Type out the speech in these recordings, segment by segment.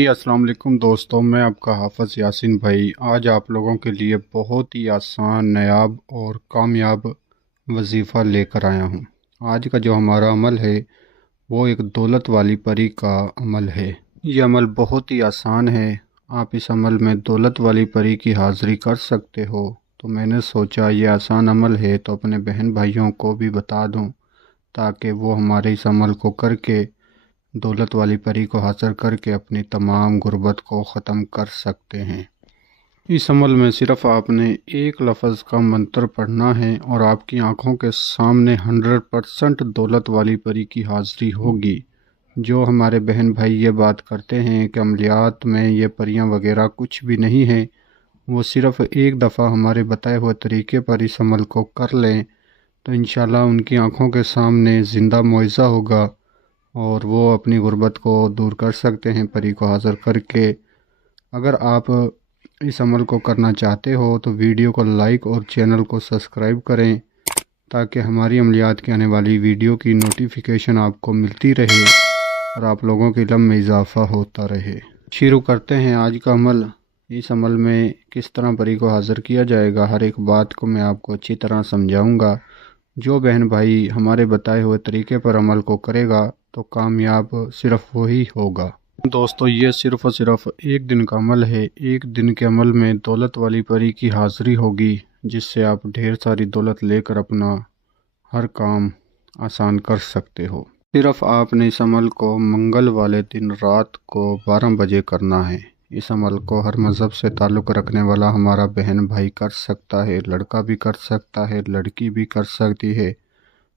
अस्सलाम वालेकुम दोस्तों, मैं आपका हाफ़िज़ यासीन भाई आज आप लोगों के लिए बहुत ही आसान, नायाब और कामयाब वजीफ़ा लेकर आया हूँ। आज का जो हमारा अमल है वो एक दौलत वाली परी का अमल है। ये अमल बहुत ही आसान है। आप इस अमल में दौलत वाली परी की हाज़िरी कर सकते हो। तो मैंने सोचा ये आसान अमल है तो अपने बहन भाइयों को भी बता दूँ, ताकि वो हमारे इस अमल को करके दौलत वाली परी को हासिल करके अपनी तमाम गुर्बत को ख़त्म कर सकते हैं। इस अमल में सिर्फ़ आपने एक लफ्ज़ का मंत्र पढ़ना है और आपकी आँखों के सामने 100% दौलत वाली परी की हाज़िरी होगी। जो हमारे बहन भाई ये बात करते हैं कि अमलियात में ये परियां वगैरह कुछ भी नहीं है, वो सिर्फ़ एक दफ़ा हमारे बताए हुए तरीके पर इस अमल को कर लें तो इंशाल्लाह उनकी आँखों के सामने ज़िंदा मुआज़ा होगा और वो अपनी गुर्बत को दूर कर सकते हैं परी को हाज़िर करके। अगर आप इस अमल को करना चाहते हो तो वीडियो को लाइक और चैनल को सब्सक्राइब करें, ताकि हमारी अमलियात की आने वाली वीडियो की नोटिफिकेशन आपको मिलती रहे और आप लोगों के इल्म में इजाफ़ा होता रहे। शुरू करते हैं आज का अमल। इस अमल में किस तरह परी को हाज़िर किया जाएगा, हर एक बात को मैं आपको अच्छी तरह समझाऊँगा। जो बहन भाई हमारे बताए हुए तरीके पर अमल को करेगा तो कामयाब सिर्फ वही होगा। दोस्तों, ये सिर्फ़ और सिर्फ एक दिन का अमल है। एक दिन के अमल में दौलत वाली परी की हाज़िरी होगी, जिससे आप ढेर सारी दौलत लेकर अपना हर काम आसान कर सकते हो। सिर्फ़ आपने इस अमल को मंगल वाले दिन रात को 12 बजे करना है। इस अमल को हर मज़हब से ताल्लुक़ रखने वाला हमारा बहन भाई कर सकता है, लड़का भी कर सकता है, लड़की भी कर सकती है।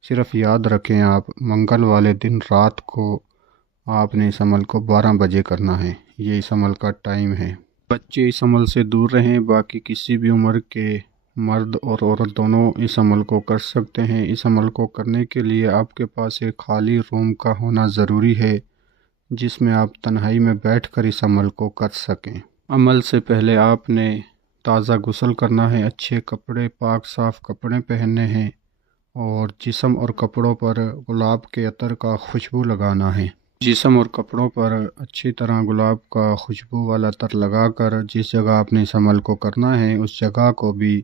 सिर्फ़ याद रखें, आप मंगल वाले दिन रात को आपने इस अमल को 12 बजे करना है। ये इस अमल का टाइम है। बच्चे इस अमल से दूर रहें। बाकी किसी भी उम्र के मर्द और औरत दोनों इस अमल को कर सकते हैं। इस अमल को करने के लिए आपके पास एक खाली रूम का होना ज़रूरी है, जिसमें आप तन्हाई में बैठकर इस अमल को कर सकें। अमल से पहले आपने ताज़ा गुस्ल करना है, अच्छे कपड़े, पाक साफ़ कपड़े पहनने हैं और जिस्म और कपड़ों पर गुलाब के अतर का खुशबू लगाना है। जिस्म और कपड़ों पर अच्छी तरह गुलाब का खुशबू वाला अतर लगाकर जिस जगह आपने इस अमल को करना है उस जगह को भी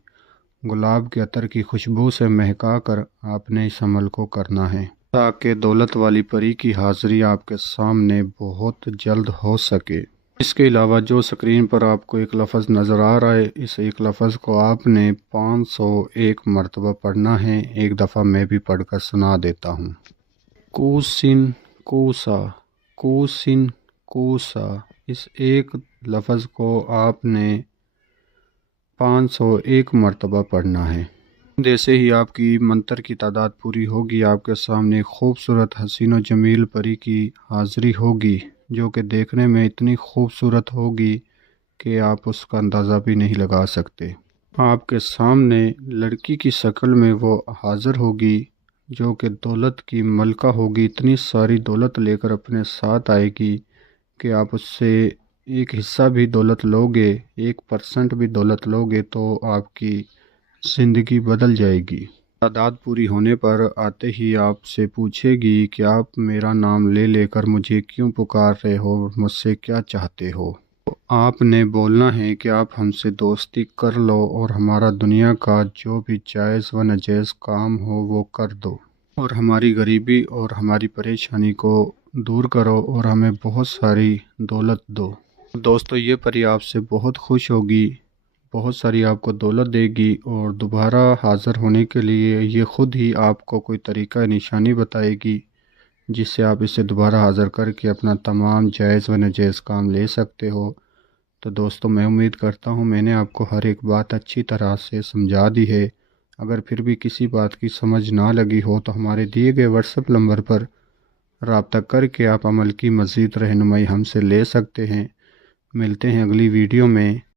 गुलाब के अतर की खुशबू से महका कर आपने इस अमल को करना है, ताकि दौलत वाली परी की हाज़िरी आपके सामने बहुत जल्द हो सके। इसके अलावा जो स्क्रीन पर आपको एक लफ्ज़ नज़र आ रहा है, इस एक लफ्ज़ को आपने 501 मरतबा पढ़ना है। एक दफ़ा मैं भी पढ़कर सुना देता हूँ। कूसिन कूसा, कूसिन कूसा। इस एक लफ्ज़ को आपने 501 मरतबा पढ़ना है। जैसे ही आपकी मंत्र की तादाद पूरी होगी, आपके सामने खूबसूरत हसीन व जमील परी की हाज़िरी होगी, जो कि देखने में इतनी खूबसूरत होगी कि आप उसका अंदाज़ा भी नहीं लगा सकते। आपके सामने लड़की की शक्ल में वो हाज़िर होगी, जो कि दौलत की मलका होगी। इतनी सारी दौलत लेकर अपने साथ आएगी कि आप उससे एक हिस्सा भी दौलत लोगे, 1% भी दौलत लोगे तो आपकी ज़िंदगी बदल जाएगी। तादाद पूरी होने पर आते ही आपसे पूछेगी कि आप मेरा नाम ले लेकर मुझे क्यों पुकार रहे हो और मुझसे क्या चाहते हो। तो आपने बोलना है कि आप हमसे दोस्ती कर लो और हमारा दुनिया का जो भी जायज़ व नाजायज़ काम हो वो कर दो, और हमारी गरीबी और हमारी परेशानी को दूर करो और हमें बहुत सारी दौलत दो। दोस्तों, ये परी आपसे बहुत खुश होगी, बहुत सारी आपको दौलत देगी और दोबारा हाज़िर होने के लिए ये ख़ुद ही आपको कोई तरीक़ा निशानी बताएगी, जिससे आप इसे दोबारा हाज़िर करके अपना तमाम जायज़ व नाजायज़ काम ले सकते हो। तो दोस्तों, मैं उम्मीद करता हूँ मैंने आपको हर एक बात अच्छी तरह से समझा दी है। अगर फिर भी किसी बात की समझ ना लगी हो तो हमारे दिए गए व्हाट्सएप नंबर पर रब्ता करके आप अमल की मज़ीद रहनुमाई हमसे ले सकते हैं। मिलते हैं अगली वीडियो में।